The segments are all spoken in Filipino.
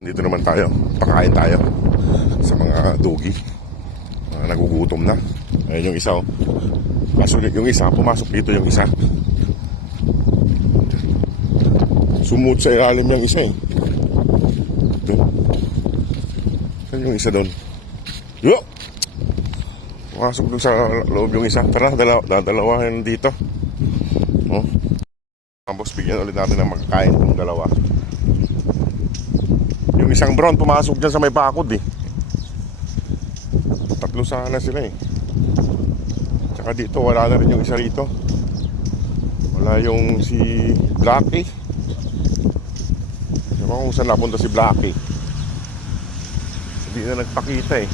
Dito naman tayo, pakain tayo sa mga dogi. Nagugutom na. Ayun yung isa oh. Kaso yung isa, pumasok dito yung isa. Sumut sa ilalim yung isa eh. Doon. Saan yung isa doon? Yo! Pumasok doon sa loob yung isa. Tara, dadalawahin dito. Oh. Tapos bigyan ulit natin ng magkain yung dalawa. Yung isang brown pumasok dyan sa may bakod eh. Tatlo sana sila eh. Tsaka dito wala na rin yung isa rito. Wala yung si Blackie. Hindi ko kung saan napunta si Blackie. Hindi na nagpakita eh.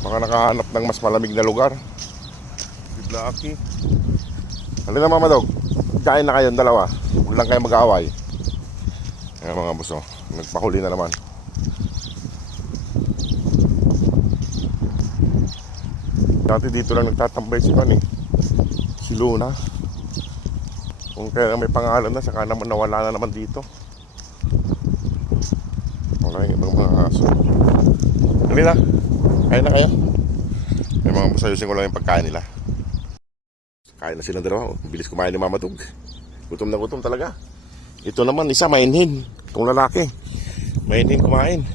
Baka nakahanap ng mas malamig na lugar si Blackie. Halina Mama Dog, kain na kayong dalawa. Huwag lang kayo mag-aaway. Ayan mga boss, nagpahuli na naman. Dati dito lang nagtatambay si Pan eh, si Luna. Kung kaya may pangalan na, saka naman nawala na naman dito. Wala yung ibang mga aso. Halina, kain na kayo. May mga boss, ayusin ko lang yung pagkain nila. Kain na silang dalawa, bilis kumain ni Mama Dog. Gutom na gutom talaga. Ito naman isa mainhin, itong lalaki mainhin kumain.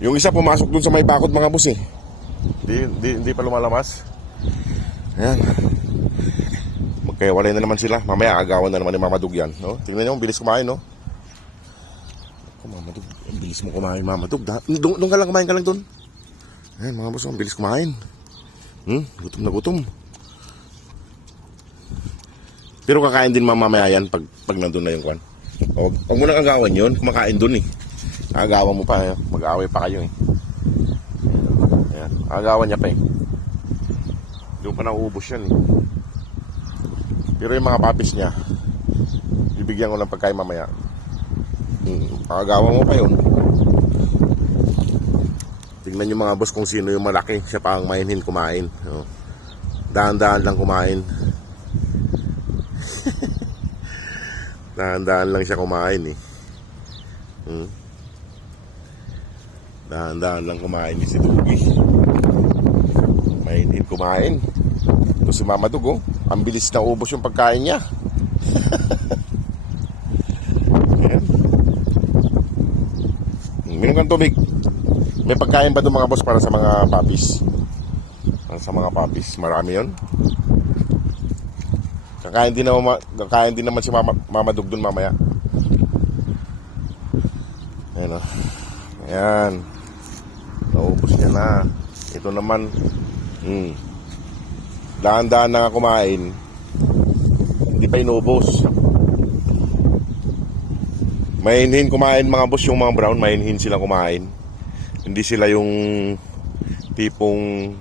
Yung isa pumasok dun sa may bakod mga boss eh. Hindi pa lumalamas. Ayan. Magkaiwalay na naman sila. Mamaya agawan na naman ni Mama Dog yan, no? Tingnan nyo, bilis kumain, no? Ako Mama Dog, bilis mo kumain Mama Dog. Doon ka lang, kumain ka lang doon. Ayan mga boss, bilis kumain. Gutom na gutom. Pero kakain din mamaya yan pag nandun na yung kwan. Huwag mo nang agawan yun, kumakain dun eh. Agawan mo pa, mag-aaway pa kayo eh. Ayan, agawan niya pa eh. Doon pa nauubos yan eh. Pero yung mga papis niya, bibigyan ko ng pagkain mamaya. Agawan mo pa yun. Tignan yung mga boss kung sino yung malaki. Siya pa ang mainhin kumain. Daan-daan lang kumain. Dahan-dahan lang siya kumain eh. Dahan-dahan lang kumain ni si Dugi. Mainit kumain. Ito si Mama Dog oh. Ang bilis na ubos yung pagkain niya. Ayan. Minum kang tubig. May pagkain ba doon mga boss para sa mga puppies? Para sa mga puppies. Marami yun. Kakain din naman si Mama Dog dun mamaya. Ayan o. Ayan. Naubos niya na. Ito naman. Dahan-dahan na nga kumain. Hindi pa inubos. Mainhin kumain mga boss yung mga brown. Mainhin sila kumain. Hindi sila yung tipong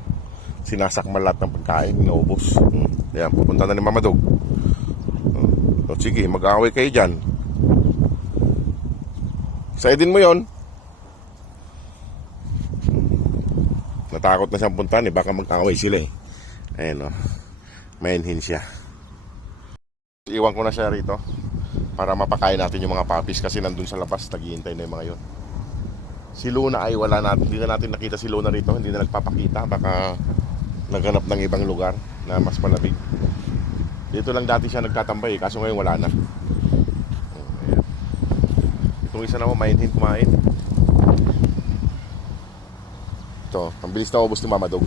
sinasakmal lahat ng pagkain. Inaubos. Ayan, pupunta na ni Mama Dog. Sige, mag-away kayo dyan. Saidin mo yon. Natakot na siyang puntahan eh. Baka mag-away sila eh. Ayan o. Mainhin siya. Iwan ko na siya rito para mapakain natin yung mga puppies kasi nandun sa labas. Naghihintay na yung mga yun. Si Luna ay wala natin. Hindi na natin nakita si Luna rito. Hindi na nagpapakita. Baka naghanap ng ibang lugar na mas malamig. Dito lang dati siya nagtatambay kaso ngayon wala na. Ayan. Itong isa naman mainhin kumain. Ito, ang bilis na ubos ni Mama Dog.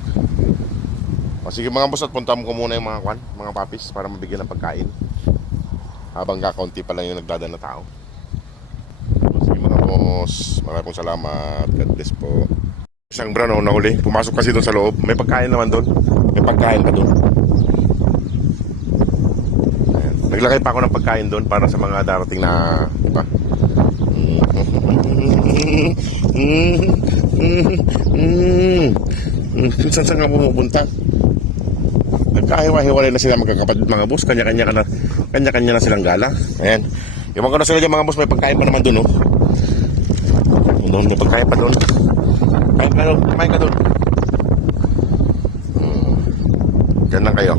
Sige mga boss, at puntahan ko muna yung mga papis para mabigyan ng pagkain. Habang kakaunti pa lang yung nagdadaan na tao. Sige mga boss, maraming salamat. God bless po. Isang brown nahuli, pumasok kasi doon sa loob. May pagkain naman doon. May pagkain pa doon. Naglagay pa ako ng pagkain doon para sa mga darating na iba. Saan nga pumupunta? Nagkahiwa-hiwalay na sila magkakapatid mga boss. Kanya-kanya na silang gala. Ayan. Yung mga sila dyan mga boss, may pagkain pa naman doon oh. Doon, may pagkain pa doon. Kumain ka doon. Diyan lang kayo.